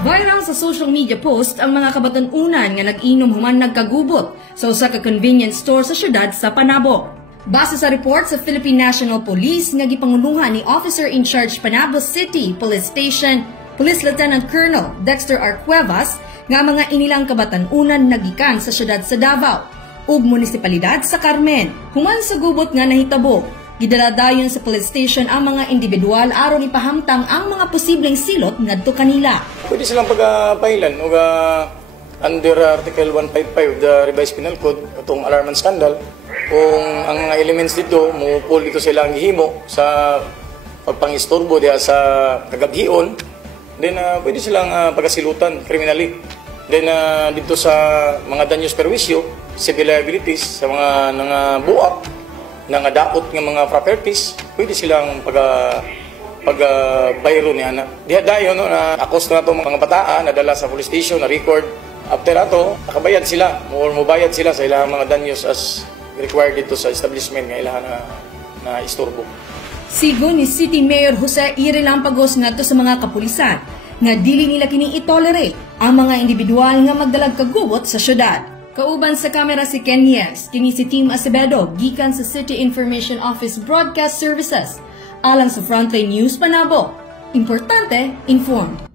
Viral sa social media post ang mga kabatan-unan nga nag-inom human nagkagubot sa usa ka convenience store sa syudad sa Panabo. Base sa report sa Philippine National Police nga gipanguluhan ni Officer in Charge Panabo City Police Station, Police Lieutenant Colonel Dexter R. Cuevas, nga mga inilang kabatan-unan nagikan sa syudad sa Davao ug munisipalidad sa Carmen. Human sa gubot nga nahitabo, gidaladayon sa police station ang mga individual aron ipahamtang ang mga posibleng silot ngadto kanila. Pwede silang pagpahilan og under Article 155 of the Revised Penal Code itong alarm and scandal. Kung ang mga elements dito mo pull dito sila ang gihimo sa pagpangistorbo diha sa kagabhion, then pwede silang pagasilutan criminally. Then dito sa mga danyos perwisyo, civil liabilities sa mga buak nga daot nga mga properties, pwede silang pag-bayro niya na. Diha dayon no, na akos na ito mga bataan, nadala sa police station, na record. After ato, nakabayad sila, mubayad sila sa ilang mga danyos as required dito sa establishment nga ilahan na istorbo. Sigon ni City Mayor Jose Ire Lampagos ngadto sa mga kapulisan nga dili nila kini itolerate ang mga individual nga magdalag kagubot sa syudad. Kauban sa kamera si Ken Yes, kini si Team Acevedo, gikan sa City Information Office Broadcast Services. Alang sa Frontline News Panabo, importante, informed.